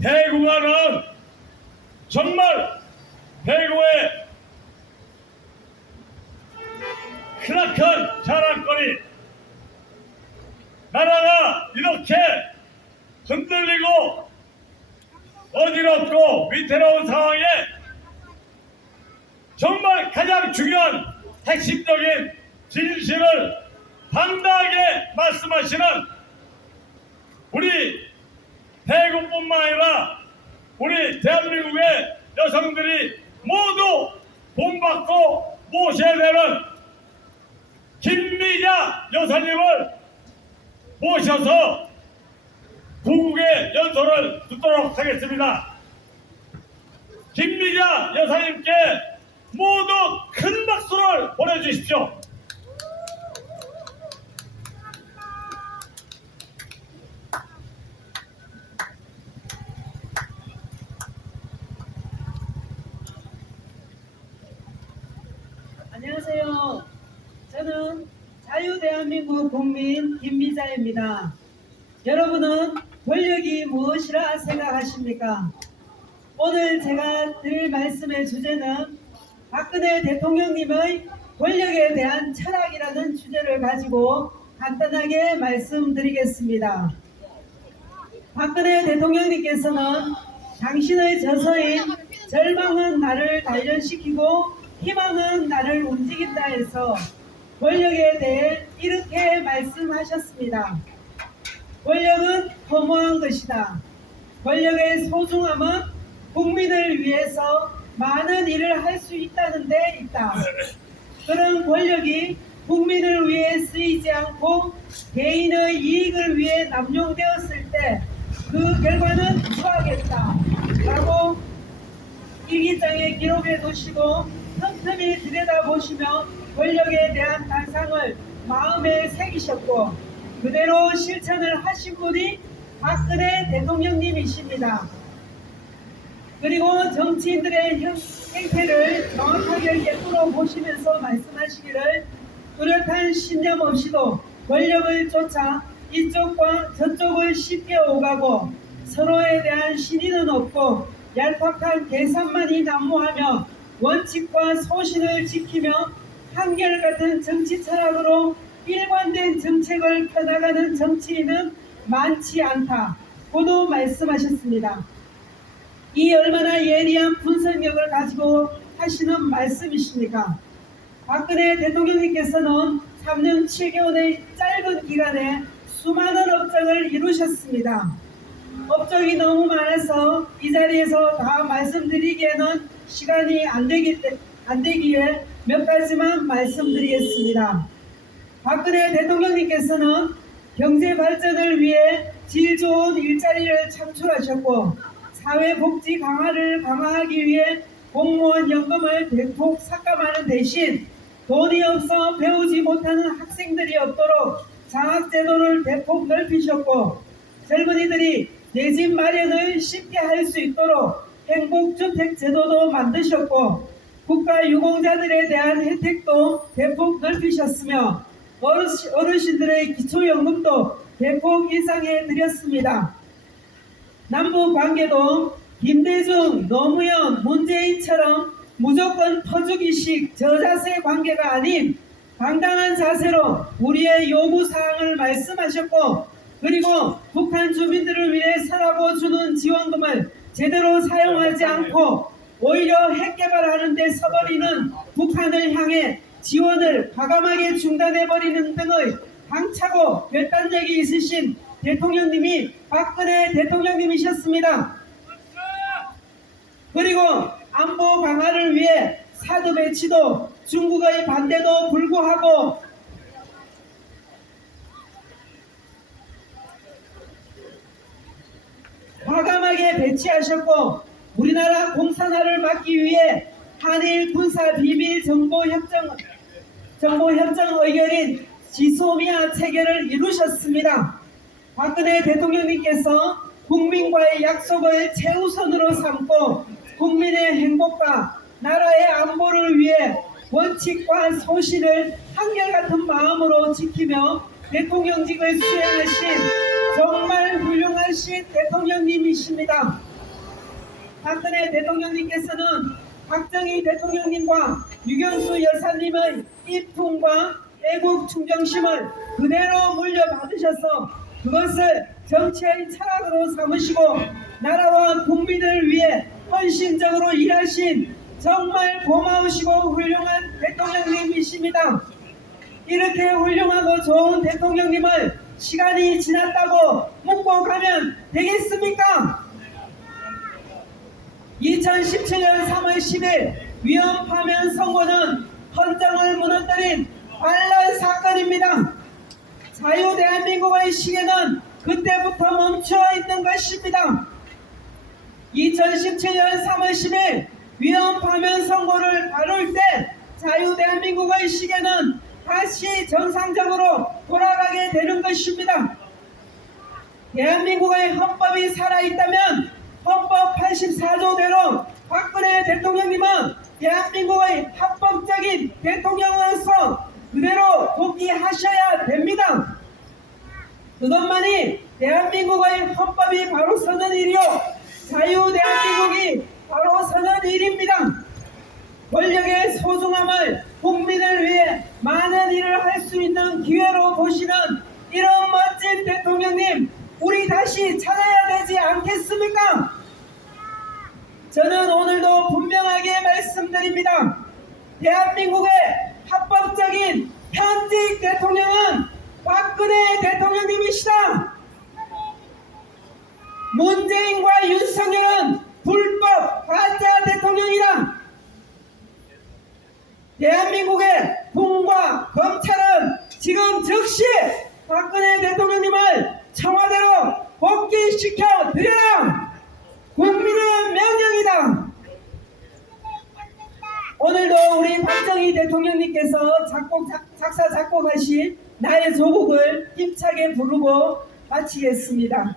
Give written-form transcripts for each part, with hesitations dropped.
대구가는 정말 대구의 크나큰 자랑거리, 나라가 이렇게 흔들리고 어지럽고 위태로운 상황에 정말 가장 중요한 핵심적인 진실을 당당하게 말씀하시는 우리 대구뿐만 아니라 우리 대한민국의 여성들이 모두 본받고 모셔야 되는 김미자 여사님을 모셔서 구국의 연설을 듣도록 하겠습니다. 김미자 여사님께 모두 큰 박수를 보내주십시오. 안녕하세요. 저는 자유대한민국 국민 김미자입니다. 여러분은 권력이 무엇이라 생각하십니까? 오늘 제가 드릴 말씀의 주제는 박근혜 대통령님의 권력에 대한 철학이라는 주제를 가지고 간단하게 말씀드리겠습니다. 박근혜 대통령님께서는 당신의 저서인 절망은 나를 단련시키고 희망은 나를 움직인다 해서 권력에 대해 이렇게 말씀하셨습니다. 권력은 허무한 것이다. 권력의 소중함은 국민을 위해서 많은 일을 할 수 있다는 데 있다. 그런 권력이 국민을 위해 쓰이지 않고 개인의 이익을 위해 남용되었을 때 그 결과는 추하겠다 라고 일기장에 기록해 두시고 틈틈이 들여다보시며 권력에 대한 단상을 마음에 새기셨고 그대로 실천을 하신 분이 박근혜 대통령님이십니다. 그리고 정치인들의 행태를 정확하게 예쁘로 보시면서 말씀하시기를 뚜렷한 신념 없이도 권력을 쫓아 이쪽과 저쪽을 쉽게 오가고 서로에 대한 신의는 없고 얄팍한 계산만이 난무하며 원칙과 소신을 지키며 한결같은 정치 철학으로 일관된 정책을 펴나가는 정치인은 많지 않다 고도 말씀하셨습니다. 이 얼마나 예리한 분석력을 가지고 하시는 말씀이십니까? 박근혜 대통령님께서는 3년 7개월의 짧은 기간에 수많은 업적을 이루셨습니다. 업적이 너무 많아서 이 자리에서 다 말씀드리기에는 시간이 안 되기에 몇 가지만 말씀드리겠습니다. 박근혜 대통령님께서는 경제 발전을 위해 질 좋은 일자리를 창출하셨고 사회복지 강화를 강화하기 위해 공무원 연금을 대폭 삭감하는 대신 돈이 없어 배우지 못하는 학생들이 없도록 장학제도를 대폭 넓히셨고 젊은이들이 내 집 마련을 쉽게 할 수 있도록 행복주택제도도 만드셨고 국가유공자들에 대한 혜택도 대폭 넓히셨으며 어르신들의 기초연금도 대폭 인상해 드렸습니다. 남북관계도 김대중, 노무현, 문재인처럼 무조건 퍼주기식 저자세 관계가 아닌 당당한 자세로 우리의 요구사항을 말씀하셨고 그리고 북한 주민들을 위해 서라고 주는 지원금을 제대로 사용하지 않고 오히려 핵개발하는 데 서버리는 북한을 향해 지원을 과감하게 중단해버리는 등의 당차고 결단력이 있으신 대통령님이 박근혜 대통령님이셨습니다. 그리고 안보 강화를 위해 사드 배치도 중국의 반대도 불구하고 과감하게 배치하셨고 우리나라 공산화를 막기 위해 한일 군사 비밀 정보 협정 의결인 지소미아 체결을 이루셨습니다. 박근혜 대통령님께서 국민과의 약속을 최우선으로 삼고 국민의 행복과 나라의 안보를 위해 원칙과 소신을 한결같은 마음으로 지키며 대통령직을 수행하신 정말 훌륭하신 대통령님이십니다. 박근혜 대통령님께서는 박정희 대통령님과 유경수 여사님의 입풍과 애국 충정심을 그대로 물려받으셔서 그것을 정치의 철학으로 삼으시고 나라와 국민을 위해 헌신적으로 일하신 정말 고마우시고 훌륭한 대통령님이십니다. 이렇게 훌륭하고 좋은 대통령님을 시간이 지났다고 묻고 가면 되겠습니까? 2017년 3월 10일 위헌 파면 선고는 헌정을 무너뜨린 반란 사건입니다. 자유 대한민국의 시계는 그때부터 멈춰 있는 것입니다. 2017년 3월 10일 위헌 파면 선고를 다룰 때 자유 대한민국의 시계는 다시 정상적으로 돌아가게 되는 것입니다. 대한민국의 헌법이 살아있다면 헌법 84조대로 박근혜 대통령님은 대한민국의 합법적인 대통령으로서 그대로 복귀하셔야 됩니다. 그것만이 대한민국의 헌법이 바로 서는 일이요 자유 대한민국이 바로 서는 일입니다. 권력의 소중함을 국민을 위해 많은 일을 할 수 있는 기회로 보시는 이런 멋진 대통령님 우리 다시 찾아야 되지 않겠습니까? 저는 오늘도 분명하게 말씀드립니다. 대한민국의 합법적인 현직 대통령은 박근혜 대통령님이시다. 문재인과 윤석열은 불법 가짜 대통령이다. 대한민국의 군과 검찰은 지금 즉시 박근혜 대통령님을 청와대로 복귀시켜 드려라. 국민의 명령이다. 오늘도 우리 박정희 대통령님께서 작사 작곡하신 나의 조국을 힘차게 부르고 마치겠습니다.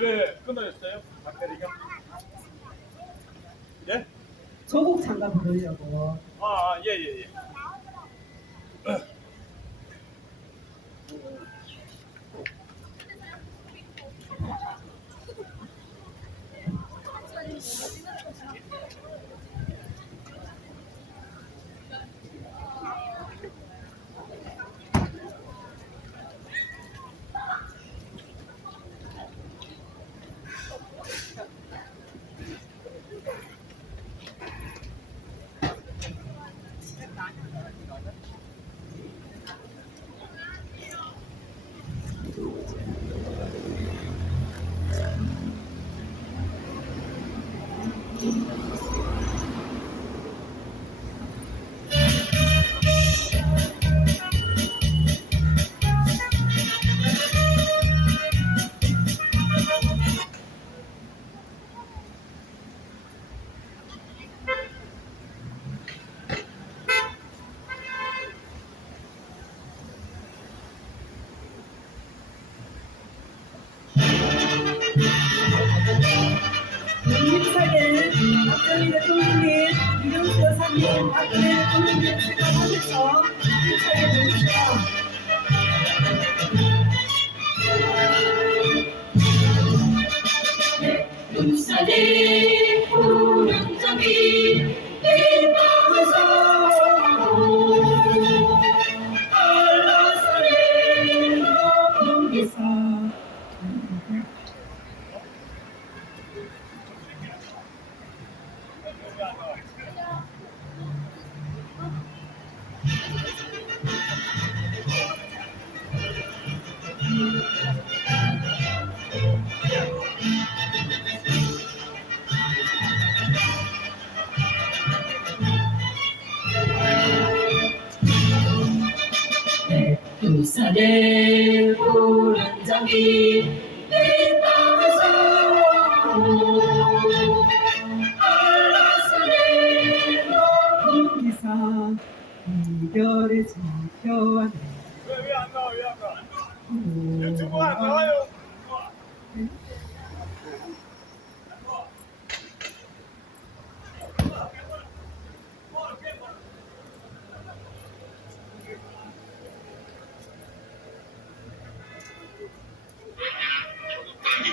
왜 끊어졌어요? 박대리가? 예? 조국 장가 부르려고. 예. 힘차게 박정희 대통령님, 유경수 여사님, 박근혜 대통령님 생각하면서 힘차게 부릅시다. 울산의 푸른장이 빛나면서 한라산의 높은 기사 울산의 푸른장이 빛나면서 한라산의 높은 기사 이별에 지켜왔네. 왜 안 나와? 유튜브 안 나와요?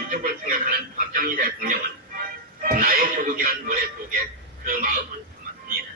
민족을 생각하는 박정희 대통령은 나의 조국이란 노래 속에 그 마음을 담았습니다.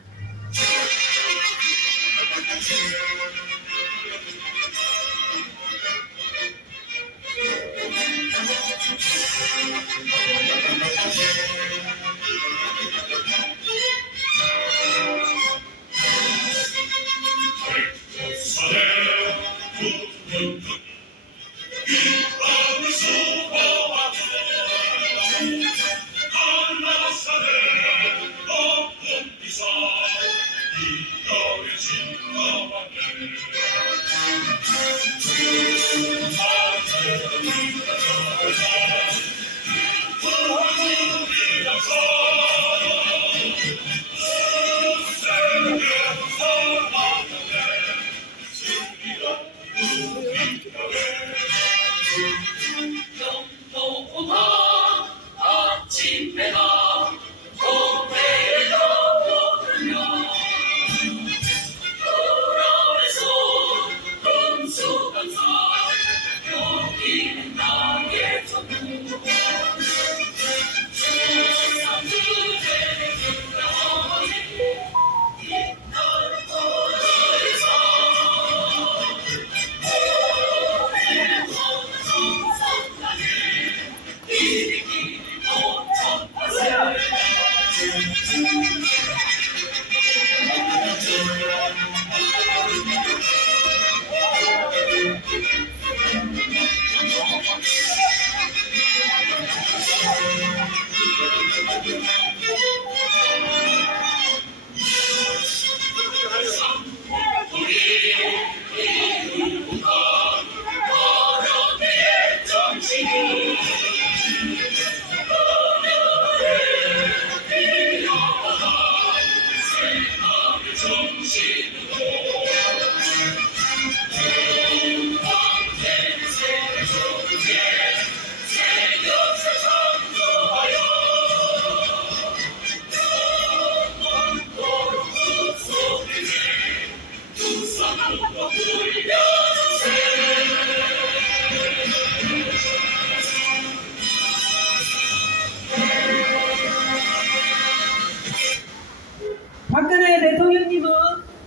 박근혜 대통령님은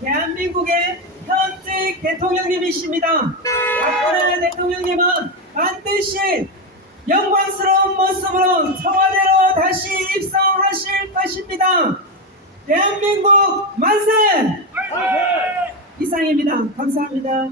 대한민국의 현직 대통령님이십니다. 박근혜 대통령님은 반드시 영광스러운 모습으로 청와대로 다시 입성하실 것입니다. 대한민국 만세! 이상입니다. 감사합니다.